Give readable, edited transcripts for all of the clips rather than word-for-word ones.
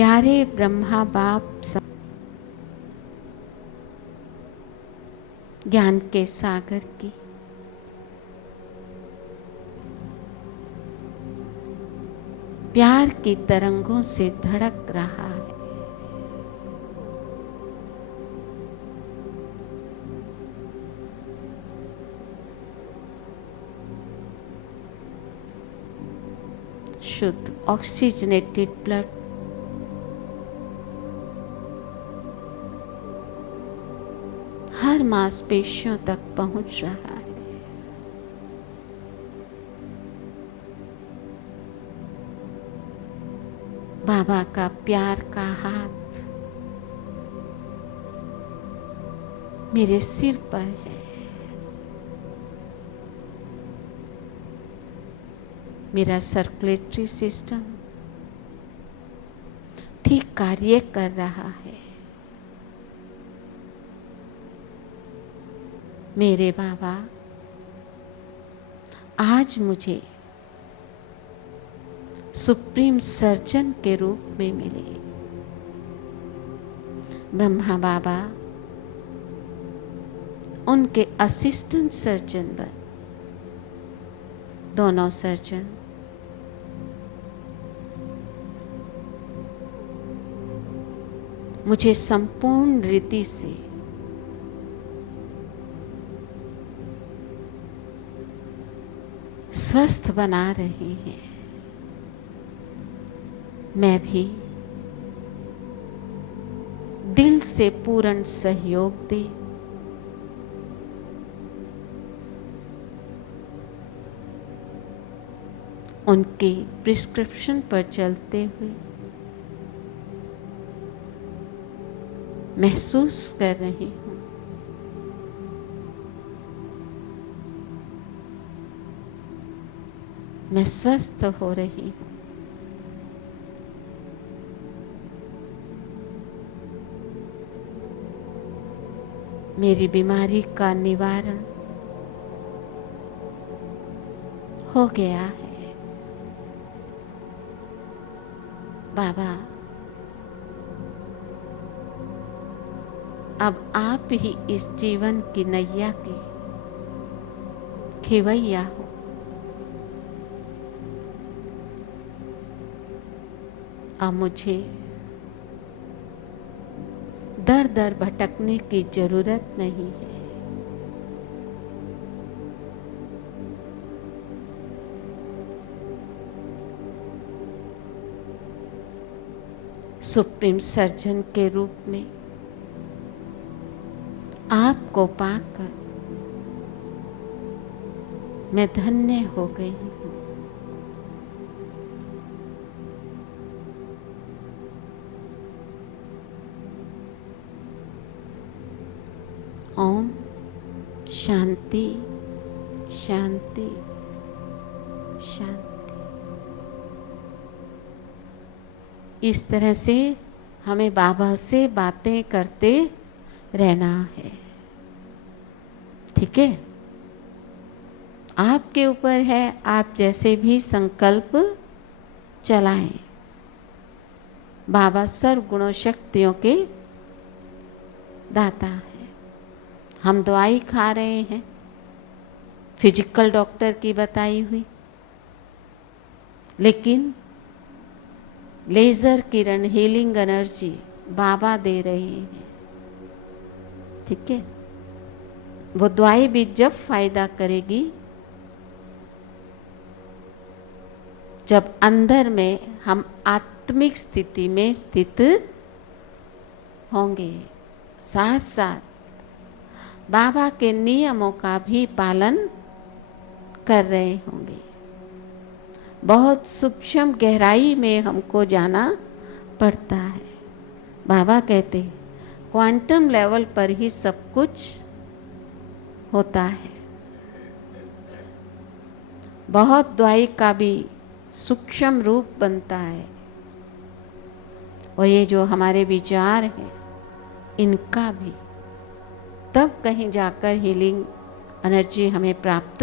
प्यारे ब्रह्मा बाप ज्ञान के सागर की प्यार की तरंगों से धड़क रहा है। शुद्ध ऑक्सीजनेटेड ब्लड हर मांसपेशियों तक पहुंच रहा है। बाबा का प्यार का हाथ मेरे सिर पर है। मेरा सर्कुलेटरी सिस्टम ठीक कार्य कर रहा है। मेरे बाबा आज मुझे सुप्रीम सर्जन के रूप में मिले। ब्रह्मा बाबा उनके असिस्टेंट सर्जन बन, दोनों सर्जन मुझे संपूर्ण रीति से स्वस्थ बना रहे हैं। मैं भी दिल से पूर्ण सहयोग दे उनके प्रिस्क्रिप्शन पर चलते हुए महसूस कर रही हूँ मैं स्वस्थ हो रही हूँ। मेरी बीमारी का निवारण हो गया है। बाबा अब आप ही इस जीवन की नैया के खेवैया हो। अब मुझे दर दर भटकने की जरूरत नहीं है। सुप्रीम सर्जन के रूप में आपको पाकर मैं धन्य हो गई हूँ। ओम शांति शांति शांति। इस तरह से हमें बाबा से बातें करते रहना है। ठीक है, आपके ऊपर है, आप जैसे भी संकल्प चलाएं। बाबा सर्व गुणों शक्तियों के दाता है। हम दवाई खा रहे हैं फिजिकल डॉक्टर की बताई हुई, लेकिन लेजर किरण हीलिंग एनर्जी बाबा दे रहे हैं। ठीक है, वो दवाई भी जब फायदा करेगी जब अंदर में हम आत्मिक स्थिति में स्थित होंगे, साथ साथ बाबा के नियमों का भी पालन कर रहे होंगे। बहुत सूक्ष्म गहराई में हमको जाना पड़ता है। बाबा कहते हैं क्वांटम लेवल पर ही सब कुछ होता है। बहुत दवाई का भी सूक्ष्म रूप बनता है, और ये जो हमारे विचार हैं इनका भी तब कहीं जाकर हीलिंग एनर्जी हमें प्राप्त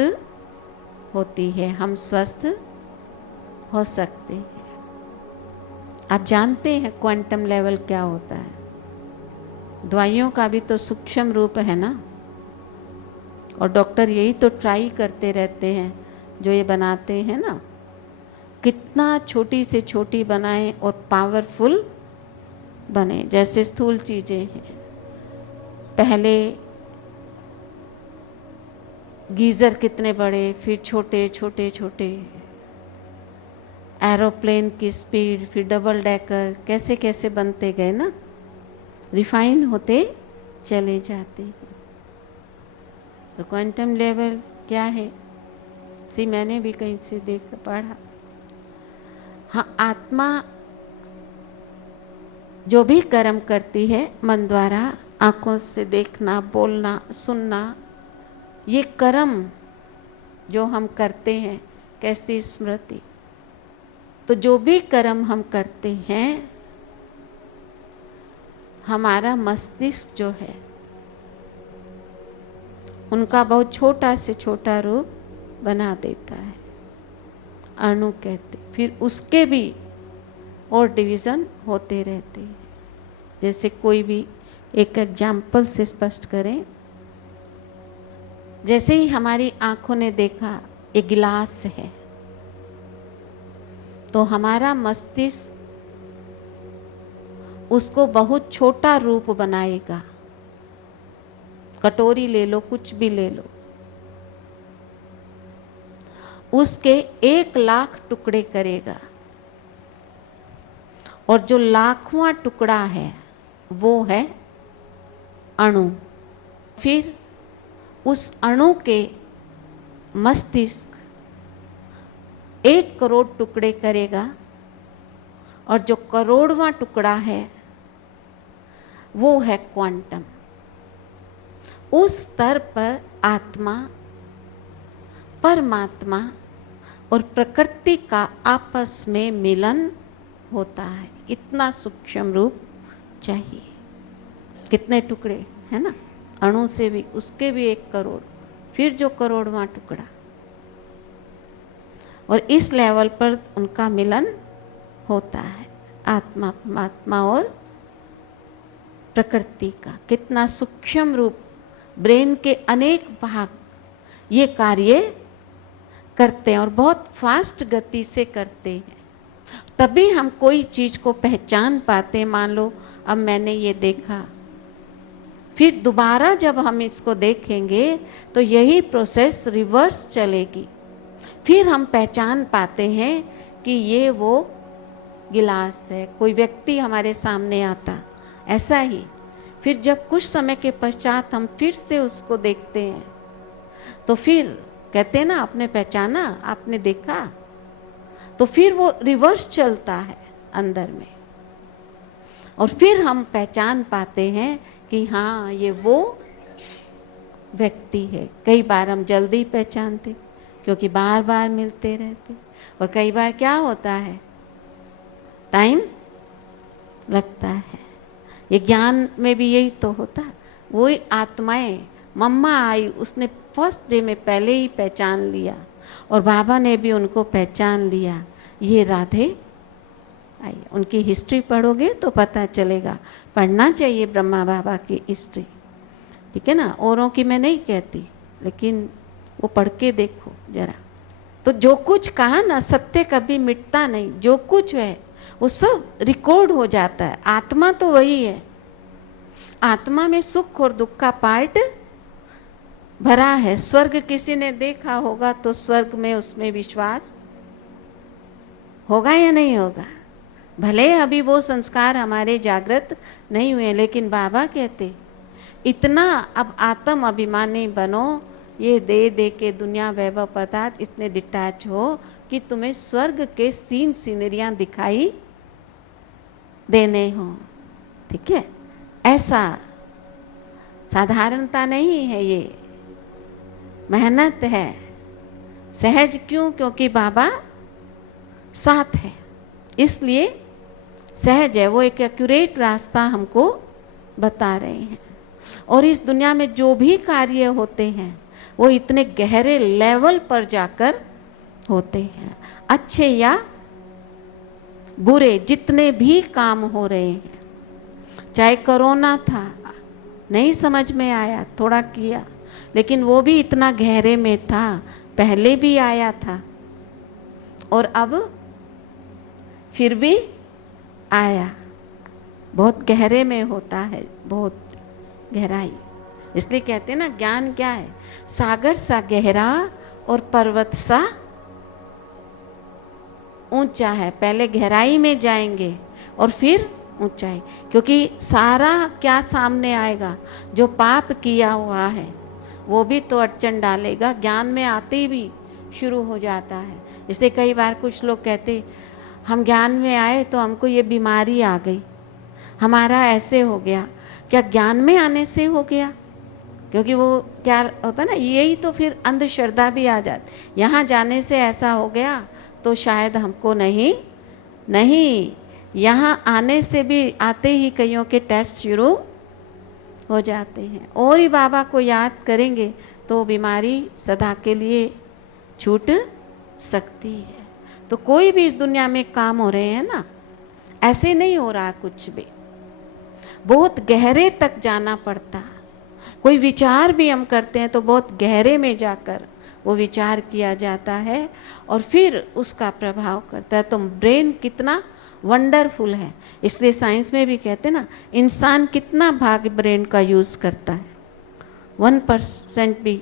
होती है, हम स्वस्थ हो सकते हैं। आप जानते हैं क्वांटम लेवल क्या होता है? दवाइयों का भी तो सूक्ष्म रूप है ना, और डॉक्टर यही तो ट्राई करते रहते हैं जो ये बनाते हैं ना, कितना छोटी से छोटी बनाएं और पावरफुल बने। जैसे स्थूल चीज़ें हैं, पहले गीज़र कितने बड़े, फिर छोटे छोटे छोटे, एरोप्लेन की स्पीड, फिर डबल डेकर, कैसे कैसे बनते गए ना, रिफाइन होते चले जाते हैं। तो क्वांटम लेवल क्या है? मैंने भी कहीं से पढ़ा। हाँ, आत्मा जो भी कर्म करती है मन द्वारा, आंखों से देखना, बोलना, सुनना, ये कर्म जो हम करते हैं, कैसी स्मृति, तो जो भी कर्म हम करते हैं, हमारा मस्तिष्क जो है उनका बहुत छोटा से छोटा रूप बना देता है, अणु कहते। फिर उसके भी और डिवीज़न होते रहते हैं। जैसे कोई भी एक एग्जाम्पल से स्पष्ट करें, जैसे ही हमारी आंखों ने देखा ये गिलास है, तो हमारा मस्तिष्क उसको बहुत छोटा रूप बनाएगा। कटोरी ले लो, कुछ भी ले लो, उसके 1,00,000 टुकड़े करेगा, और जो लाखवां टुकड़ा है वो है अणु। फिर उस अणु के मस्तिष्क 1 करोड़ टुकड़े करेगा, और जो करोड़वां टुकड़ा है वो है क्वांटम। उस स्तर पर आत्मा, परमात्मा और प्रकृति का आपस में मिलन होता है। इतना सूक्ष्म रूप चाहिए। कितने टुकड़े है ना, अणु से भी, उसके भी 1 करोड़, फिर जो करोड़वां टुकड़ा, और इस लेवल पर उनका मिलन होता है, आत्मा, परमात्मा और प्रकृति का। कितना सूक्ष्म रूप, ब्रेन के अनेक भाग ये कार्य करते हैं और बहुत फास्ट गति से करते हैं, तभी हम कोई चीज़ को पहचान पाते हैं। मान लो अब मैंने ये देखा, फिर दोबारा जब हम इसको देखेंगे तो यही प्रोसेस रिवर्स चलेगी, फिर हम पहचान पाते हैं कि ये वो गिलास है। कोई व्यक्ति हमारे सामने आता, ऐसा ही फिर जब कुछ समय के पश्चात हम फिर से उसको देखते हैं, तो फिर कहते हैं ना, आपने पहचाना, आपने देखा, तो फिर वो रिवर्स चलता है अंदर में, और फिर हम पहचान पाते हैं कि हाँ ये वो व्यक्ति है। कई बार हम जल्दी पहचानते क्योंकि बार बार मिलते रहते, और कई बार क्या होता है, टाइम लगता है। ये ज्ञान में भी यही तो होता है। वही आत्माएं, मम्मा आई, उसने फर्स्ट डे में पहले ही पहचान लिया, और बाबा ने भी उनको पहचान लिया, ये राधे आई। उनकी हिस्ट्री पढ़ोगे तो पता चलेगा, पढ़ना चाहिए ब्रह्मा बाबा की हिस्ट्री, ठीक है ना। औरों की मैं नहीं कहती, लेकिन वो पढ़ के देखो जरा। तो जो कुछ कहा ना, सत्य कभी मिटता नहीं, जो कुछ है वो सब रिकॉर्ड हो जाता है। आत्मा तो वही है, आत्मा में सुख और दुख का पार्ट भरा है। स्वर्ग किसी ने देखा होगा तो स्वर्ग में उसमें विश्वास होगा या नहीं होगा? भले अभी वो संस्कार हमारे जागृत नहीं हुए, लेकिन बाबा कहते इतना अब आत्म अभिमानी बनो, ये दे दे के दुनिया वैभव पदार्थ इतने डिटैच हो कि तुम्हें स्वर्ग के सीन सीनरियाँ दिखाई देने हो, ठीक है। ऐसा साधारणता नहीं है, ये मेहनत है। सहज क्यों? क्योंकि बाबा साथ है, इसलिए सहज है। वो एक एक्यूरेट रास्ता हमको बता रहे हैं। और इस दुनिया में जो भी कार्य होते हैं वो इतने गहरे लेवल पर जाकर होते हैं, अच्छे या बुरे जितने भी काम हो रहे हैं, चाहे कोरोना था, नहीं समझ में आया, थोड़ा किया, लेकिन वो भी इतना गहरे में था, पहले भी आया था और अब फिर भी आया। बहुत गहरे में होता है, बहुत गहराई। इसलिए कहते हैं ना, ज्ञान क्या है? सागर सा गहरा और पर्वत सा ऊंचा है। पहले गहराई में जाएंगे और फिर ऊंचाई, क्योंकि सारा क्या सामने आएगा? जो पाप किया हुआ है वो भी तो अड़चन डालेगा, ज्ञान में आते ही भी शुरू हो जाता है। इसलिए कई बार कुछ लोग कहते, हम ज्ञान में आए तो हमको ये बीमारी आ गई, हमारा ऐसे हो गया। क्या ज्ञान में आने से हो गया? क्योंकि वो क्या होता ना, यही तो फिर अंधश्रद्धा भी आ जाती। यहाँ जाने से ऐसा हो गया तो शायद हमको नहीं, यहाँ आने से भी आते ही कईयों के टेस्ट शुरू हो जाते हैं। और ही बाबा को याद करेंगे तो बीमारी सदा के लिए छूट सकती है। तो कोई भी इस दुनिया में काम हो रहे हैं ना, ऐसे नहीं हो रहा कुछ भी, बहुत गहरे तक जाना पड़ता। कोई विचार भी हम करते हैं तो बहुत गहरे में जाकर वो विचार किया जाता है और फिर उसका प्रभाव करता है। तो ब्रेन कितना वंडरफुल है। इसलिए साइंस में भी कहते हैं ना, इंसान कितना भाग ब्रेन का यूज़ करता है, 1% भी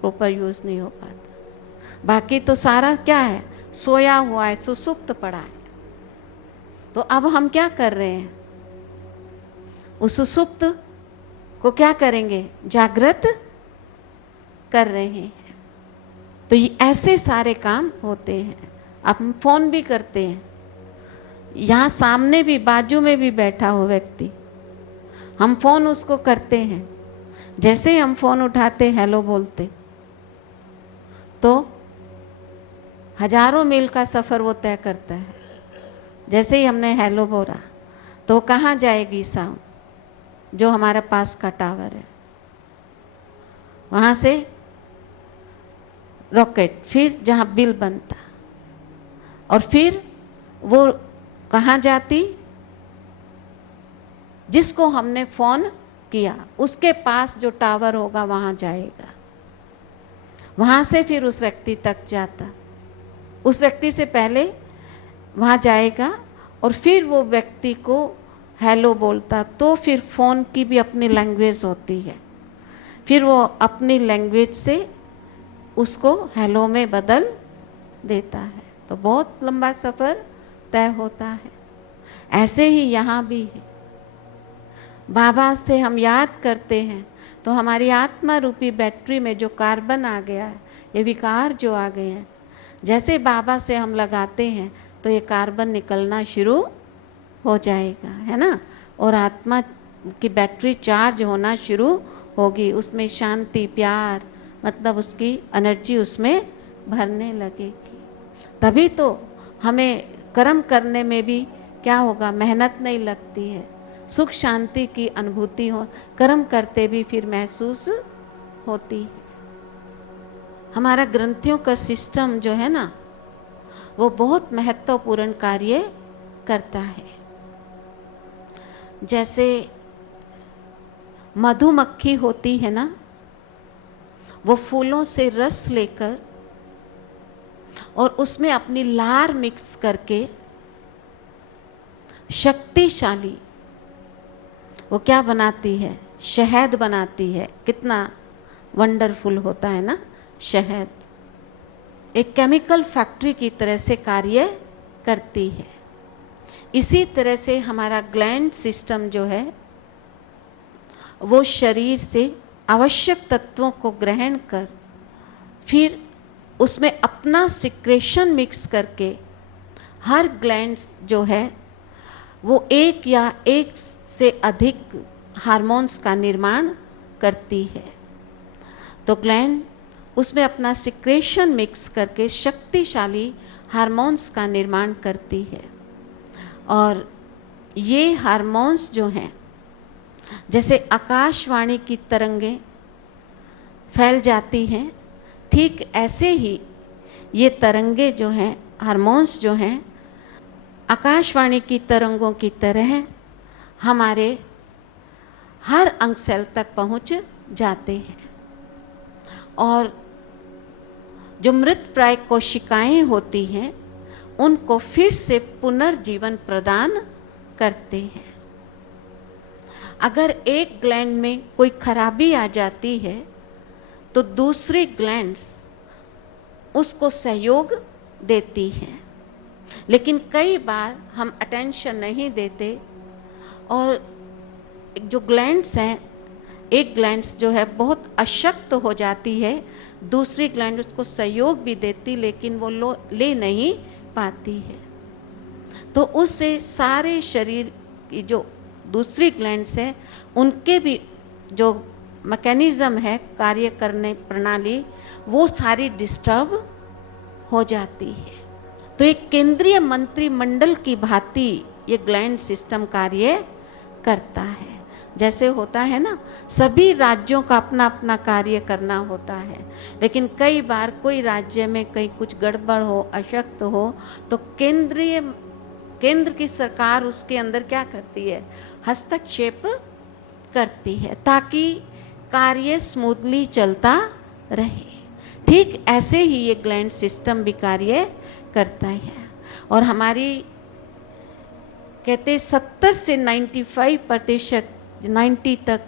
प्रॉपर यूज़ नहीं हो पाता। बाकी तो सारा क्या है? सोया हुआ है, सुसुप्त पड़ा है। तो अब हम क्या कर रहे हैं? उस सुसुप्त को क्या करेंगे? जागृत कर रहे हैं। तो ये ऐसे सारे काम होते हैं। अब हम फोन भी करते हैं, यहाँ सामने भी बाजू में भी बैठा हो व्यक्ति, हम फोन उसको करते हैं, जैसे ही हम फोन उठाते हेलो बोलते तो हजारों मील का सफ़र वो तय करता है। जैसे ही हमने हेलो बोला तो कहाँ जाएगी साउंड? जो हमारे पास का टावर है वहाँ से रॉकेट, फिर जहाँ बिल बनता, और फिर वो कहाँ जाती? जिसको हमने फ़ोन किया उसके पास जो टावर होगा वहाँ जाएगा, वहाँ से फिर उस व्यक्ति तक जाता, उस व्यक्ति से पहले वहाँ जाएगा और फिर वो व्यक्ति को हेलो बोलता। तो फिर फ़ोन की भी अपनी लैंग्वेज होती है, फिर वो अपनी लैंग्वेज से उसको हेलो में बदल देता है। तो बहुत लंबा सफ़र तय होता है। ऐसे ही यहाँ भी है। बाबा से हम याद करते हैं तो हमारी आत्मा रूपी बैटरी में जो कार्बन आ गया है, ये विकार जो आ गए हैं, जैसे बाबा से हम लगाते हैं तो ये कार्बन निकलना शुरू हो जाएगा, है ना। और आत्मा की बैटरी चार्ज होना शुरू होगी, उसमें शांति, प्यार, मतलब उसकी एनर्जी उसमें भरने लगेगी। तभी तो हमें कर्म करने में भी क्या होगा? मेहनत नहीं लगती है, सुख शांति की अनुभूति हो, कर्म करते भी फिर महसूस होती है। हमारा ग्रंथियों का सिस्टम जो है ना, वो बहुत महत्वपूर्ण कार्य करता है। जैसे मधुमक्खी होती है ना, वो फूलों से रस लेकर और उसमें अपनी लार मिक्स करके शक्तिशाली वो क्या बनाती है? शहद बनाती है। कितना वंडरफुल होता है ना शहद। एक केमिकल फैक्ट्री की तरह से कार्य करती है। इसी तरह से हमारा ग्लैंड सिस्टम जो है वो शरीर से आवश्यक तत्वों को ग्रहण कर फिर उसमें अपना सिक्रेशन मिक्स करके हर ग्लैंड जो है वो एक या एक से अधिक हार्मोन्स का निर्माण करती है। तो ग्लैंड उसमें अपना सिक्रेशन मिक्स करके शक्तिशाली हार्मोन्स का निर्माण करती है। और ये हार्मोन्स जो हैं, जैसे आकाशवाणी की तरंगें फैल जाती हैं, ठीक ऐसे ही ये तरंगे जो हैं, हार्मोन्स जो हैं, आकाशवाणी की तरंगों की तरह हमारे हर अंग सेल तक पहुंच जाते हैं और जो मृत प्राय कोशिकाएं होती हैं उनको फिर से पुनर्जीवन प्रदान करते हैं। अगर एक ग्लैंड में कोई खराबी आ जाती है तो दूसरी ग्लैंड्स उसको सहयोग देती हैं, लेकिन कई बार हम अटेंशन नहीं देते और जो ग्लैंड्स हैं, एक ग्लैंड्स जो है बहुत अशक्त हो जाती है, दूसरी ग्लैंड उसको सहयोग भी देती लेकिन वो ले नहीं पाती है, तो उससे सारे शरीर की जो दूसरी ग्लैंड्स है उनके भी जो मैकेनिज्म है कार्य करने प्रणाली वो सारी डिस्टर्ब हो जाती है। तो एक केंद्रीय मंत्रिमंडल की भांति ये ग्लैंड सिस्टम कार्य करता है। जैसे होता है ना, सभी राज्यों का अपना अपना कार्य करना होता है, लेकिन कई बार कोई राज्य में कहीं कुछ गड़बड़ हो, अशक्त हो, तो केंद्र की सरकार उसके अंदर क्या करती है, हस्तक्षेप करती है ताकि कार्य स्मूथली चलता रहे। ठीक ऐसे ही ये ग्लैंड सिस्टम भी कार्य करता है और हमारी कहते 70 से 95% 90 तक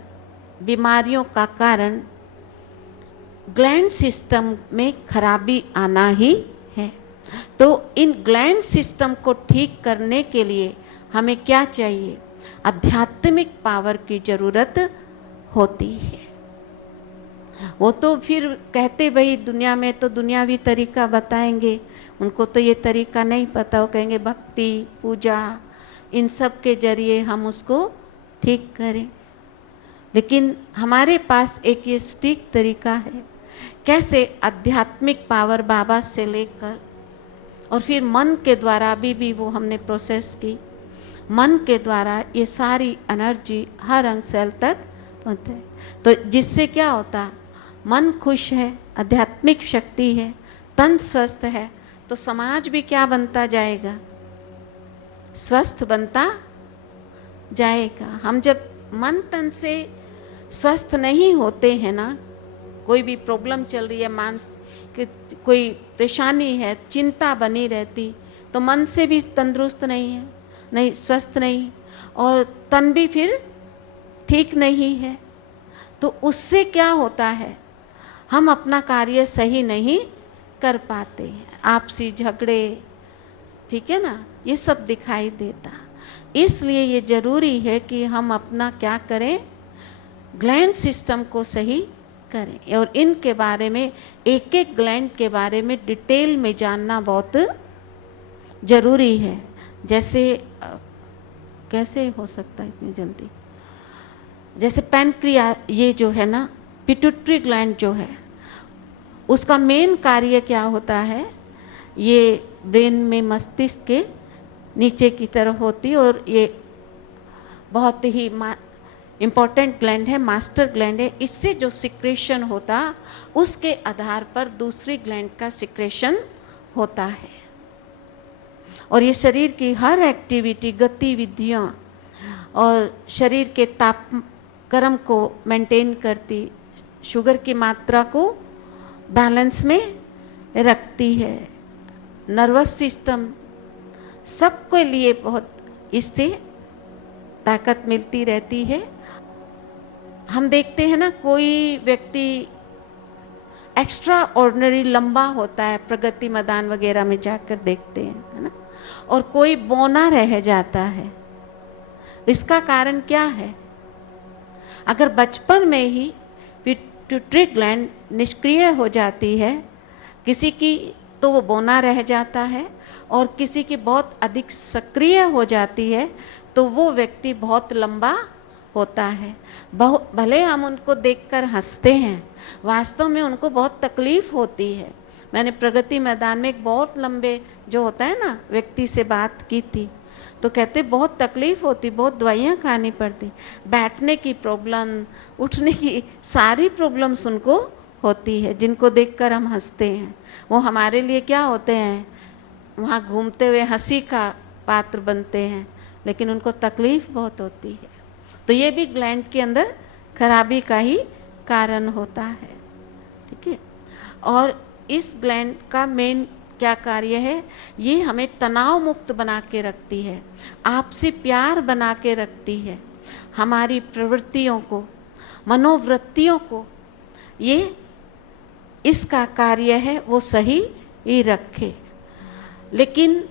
बीमारियों का कारण ग्लैंड सिस्टम में खराबी आना ही है। तो इन ग्लैंड सिस्टम को ठीक करने के लिए हमें क्या चाहिए, आध्यात्मिक पावर की जरूरत होती है। वो तो फिर कहते भाई दुनिया में तो दुनियावी तरीका बताएंगे, उनको तो ये तरीका नहीं पता, वो कहेंगे भक्ति पूजा इन सब के जरिए हम उसको ठीक करें, लेकिन हमारे पास एक ये सटीक तरीका है कैसे आध्यात्मिक पावर बाबा से लेकर और फिर मन के द्वारा भी वो हमने प्रोसेस की, मन के द्वारा ये सारी एनर्जी हर अंग सेल तक पहुँचती है। तो जिससे क्या होता, मन खुश है, आध्यात्मिक शक्ति है, तन स्वस्थ है, तो समाज भी क्या बनता जाएगा, स्वस्थ बनता जाएगा। हम जब मन तन से स्वस्थ नहीं होते हैं ना, कोई भी प्रॉब्लम चल रही है, मानसिक कोई परेशानी है, चिंता बनी रहती, तो मन से भी तंदुरुस्त नहीं है, नहीं स्वस्थ नहीं, और तन भी फिर ठीक नहीं है। तो उससे क्या होता है, हम अपना कार्य सही नहीं कर पाते हैं, आपसी झगड़े, ठीक है ना, ये सब दिखाई देता। इसलिए ये ज़रूरी है कि हम अपना क्या करें, ग्लैंड सिस्टम को सही करें और इनके बारे में एक एक ग्लैंड के बारे में डिटेल में जानना बहुत ज़रूरी है। जैसे कैसे हो सकता है इतनी जल्दी, जैसे पैनक्रिया ये जो है ना, पिट्यूटरी ग्लैंड जो है, उसका मेन कार्य क्या होता है, ये ब्रेन में मस्तिष्क के नीचे की तरफ होती और ये बहुत ही इम्पॉर्टेंट ग्लैंड है, मास्टर ग्लैंड है। इससे जो सिक्रेशन होता उसके आधार पर दूसरी ग्लैंड का सिक्रेशन होता है और ये शरीर की हर एक्टिविटी, गतिविधियाँ और शरीर के तापक्रम को मेंटेन करती, शुगर की मात्रा को बैलेंस में रखती है, नर्वस सिस्टम सबके लिए बहुत इससे ताकत मिलती रहती है। हम देखते हैं ना, कोई व्यक्ति एक्स्ट्रा ऑर्डिनरी लंबा होता है, प्रगति मैदान वगैरह में जाकर देखते हैं, है ना, और कोई बौना रह जाता है। इसका कारण क्या है, अगर बचपन में ही पिट्यूटरी ग्लैंड निष्क्रिय हो जाती है किसी की, तो वो बौना रह जाता है, और किसी की बहुत अधिक सक्रिय हो जाती है तो वो व्यक्ति बहुत लंबा होता है। भले हम उनको देखकर हंसते हैं, वास्तव में उनको बहुत तकलीफ होती है। मैंने प्रगति मैदान में एक बहुत लंबे जो होता है ना व्यक्ति से बात की थी, तो कहते बहुत तकलीफ होती, बहुत दवाइयाँ खानी पड़ती, बैठने की प्रॉब्लम, उठने की सारी प्रॉब्लम्स उनको होती है, जिनको देखकर हम हंसते हैं। वो हमारे लिए क्या होते हैं, वहाँ घूमते हुए हंसी का पात्र बनते हैं, लेकिन उनको तकलीफ बहुत होती है। तो ये भी ग्लैंड के अंदर खराबी का ही कारण होता है, ठीक है। और इस ग्लैंड का मेन क्या कार्य है, ये हमें तनाव मुक्त बना के रखती है, आपसी प्यार बना के रखती है, हमारी प्रवृत्तियों को, मनोवृत्तियों को ये इसका कार्य है वो सही ही रखे। लेकिन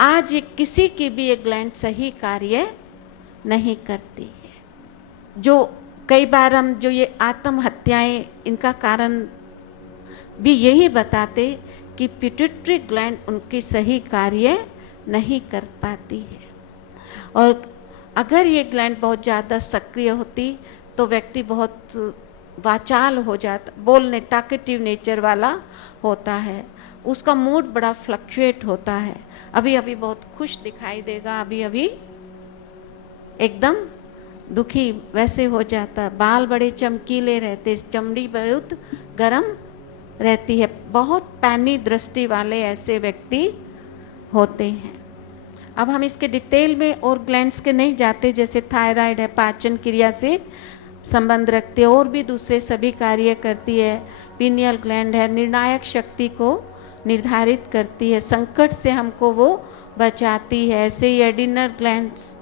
आज किसी की भी एक ग्लैंड सही कार्य नहीं करती है। जो कई बार हम जो ये आत्महत्याएं, इनका कारण भी यही बताते कि पिट्यूटरी ग्लैंड उनकी सही कार्य नहीं कर पाती है। और अगर ये ग्लैंड बहुत ज़्यादा सक्रिय होती तो व्यक्ति बहुत वाचाल हो जाता, बोलने टॉकेटिव नेचर वाला होता है, उसका मूड बड़ा फ्लक्चुएट होता है। अभी अभी बहुत खुश दिखाई देगा, अभी अभी एकदम दुखी वैसे हो जाता, बाल बड़े चमकीले रहते, चमड़ी बहुत गर्म रहती है, बहुत पैनी दृष्टि वाले ऐसे व्यक्ति होते हैं। अब हम इसके डिटेल में और ग्लैंड्स के नहीं जाते, जैसे थायराइड है, पाचन क्रिया से संबंध रखती है, और भी दूसरे सभी कार्य करती है। पीनियल ग्लैंड है, निर्णायक शक्ति को निर्धारित करती है, संकट से हमको वो बचाती है। ऐसे ही एडिनल ग्लैंड्स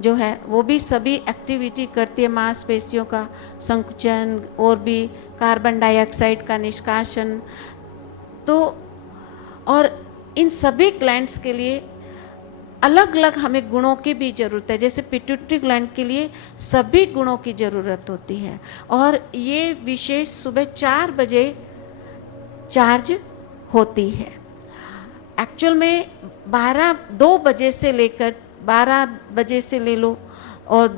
जो है वो भी सभी एक्टिविटी करती है, मांसपेशियों का संकुचन और भी कार्बन डाइऑक्साइड का निष्कासन। तो और इन सभी ग्लैंड्स के लिए अलग अलग हमें गुणों की भी ज़रूरत है। जैसे पिट्यूटरी ग्लैंड के लिए सभी गुणों की ज़रूरत होती है, और ये विशेष सुबह 4 बजे चार्ज होती है। एक्चुअल में 2 बजे से लेकर 12 बजे से ले लो, और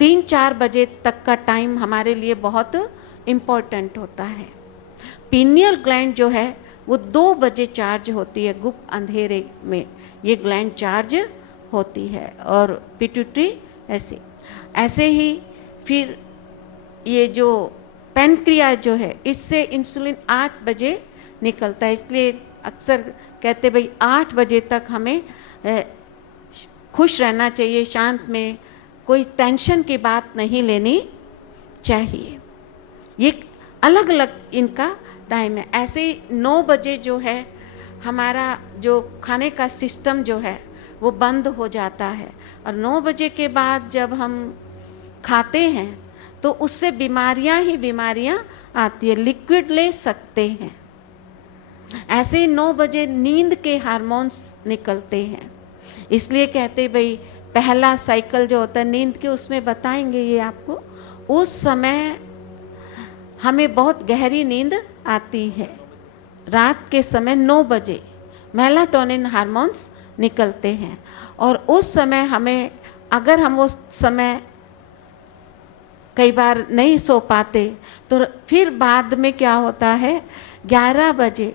3-4 बजे तक का टाइम हमारे लिए बहुत इम्पोर्टेंट होता है। पीनियल ग्लैंड जो है वो 2 बजे चार्ज होती है, गुप्त अंधेरे में ये ग्लैंड चार्ज होती है, और पिट्यूटरी ऐसे ही फिर ये जो पैनक्रियाज जो है, इससे इंसुलिन 8 बजे निकलता है। इसलिए अक्सर कहते भाई 8 बजे तक हमें खुश रहना चाहिए, शांत में, कोई टेंशन की बात नहीं लेनी चाहिए। ये अलग अलग इनका टाइम है। ऐसे ही 9 बजे जो है हमारा जो खाने का सिस्टम जो है वो बंद हो जाता है, और 9 बजे के बाद जब हम खाते हैं तो उससे बीमारियां ही बीमारियां आती है, लिक्विड ले सकते हैं। ऐसे ही 9 बजे नींद के हार्मोन्स निकलते हैं, इसलिए कहते भाई पहला साइकिल जो होता है नींद के, उसमें बताएंगे ये आपको, उस समय हमें बहुत गहरी नींद आती है। रात के समय 9 बजे मेलाटोनिन हार्मोन्स निकलते हैं, और उस समय हमें, अगर हम उस समय कई बार नहीं सो पाते तो फिर बाद में क्या होता है, 11 बजे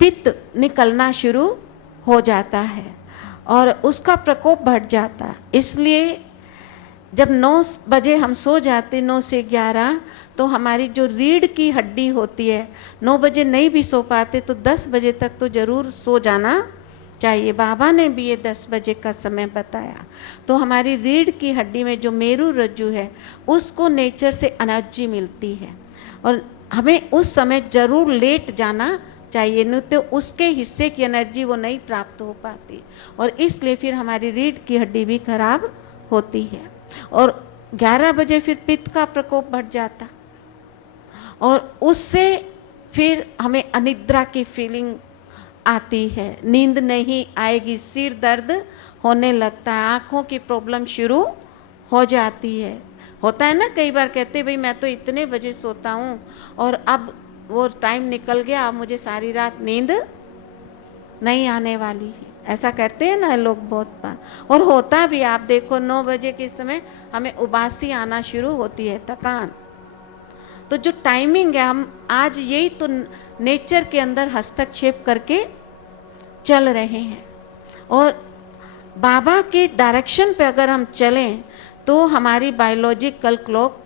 पित्त निकलना शुरू हो जाता है और उसका प्रकोप बढ़ जाता है। इसलिए जब 9 बजे हम सो जाते, 9 से 11, तो हमारी जो रीढ़ की हड्डी होती है, 9 बजे नहीं भी सो पाते तो 10 बजे तक तो ज़रूर सो जाना चाहिए। बाबा ने भी ये 10 बजे का समय बताया। तो हमारी रीढ़ की हड्डी में जो मेरु रज्जु है उसको नेचर से एनर्जी मिलती है, और हमें उस समय ज़रूर लेट जाना चाहिए, नहीं तो उसके हिस्से की एनर्जी वो नहीं प्राप्त हो पाती, और इसलिए फिर हमारी रीढ़ की हड्डी भी खराब होती है। और 11 बजे फिर पित्त का प्रकोप बढ़ जाता, और उससे फिर हमें अनिद्रा की फीलिंग आती है, नींद नहीं आएगी, सिर दर्द होने लगता है, आँखों की प्रॉब्लम शुरू हो जाती है। होता है ना, कई बार कहते भाई मैं तो इतने बजे सोता हूँ और अब वो टाइम निकल गया, अब मुझे सारी रात नींद नहीं आने वाली है। ऐसा करते हैं ना लोग बहुत बार, और होता भी। आप देखो 9 बजे के समय हमें उबासी आना शुरू होती है, थकान। तो जो टाइमिंग है, हम आज यही तो नेचर के अंदर हस्तक्षेप करके चल रहे हैं, और बाबा के डायरेक्शन पे अगर हम चलें तो हमारी बायोलॉजिकल क्लॉक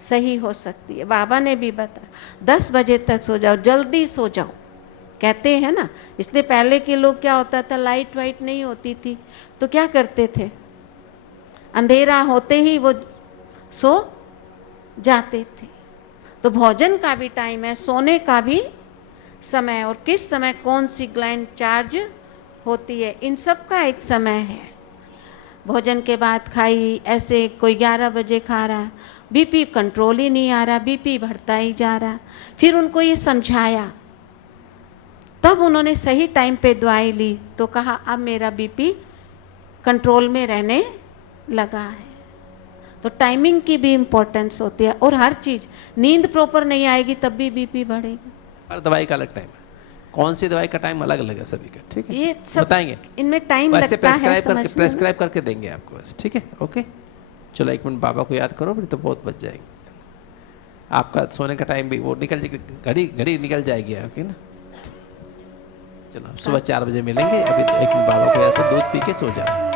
सही हो सकती है। बाबा ने भी बताया 10 बजे तक सो जाओ, जल्दी सो जाओ, कहते हैं ना, इसलिए पहले के लोग क्या होता था, लाइट वाइट नहीं होती थी, तो क्या करते थे, अंधेरा होते ही वो सो जाते थे। तो भोजन का भी टाइम है, सोने का भी समय, और किस समय कौन सी ग्लैंड चार्ज होती है, इन सब का एक समय है। भोजन के बाद खाई, ऐसे कोई 11 बजे खा रहा, बीपी कंट्रोल ही नहीं आ रहा, बीपी बढ़ता ही जा रहा। फिर उनको ये समझाया, तब उन्होंने सही टाइम पे दवाई ली, तो कहा अब मेरा बीपी कंट्रोल में रहने लगा है। तो टाइमिंग की भी इम्पोर्टेंस होती है, और हर चीज़, नींद प्रॉपर नहीं आएगी तब भी बीपी बढ़ेगी। हर दवाई का अलग टाइम है, कौन सी दवाई का टाइम अलग अलग है सभी का, ठीक है, ये सब बताएंगे, इनमें टाइम लगता है समझने में। प्रेस्क्राइब करके देंगे आपको बस, ठीक है, ओके। चलो 1 मिनट बाबा को याद करो, फिर तो बहुत बच जाएंगे। आपका सोने का टाइम भी वो निकल जाएगी, घड़ी निकल जाएगी, ओके ना। चलो सुबह 4 बजे मिलेंगे, अभी 1 मिनट बाबा को याद करो, दूध पी के सो जाओ।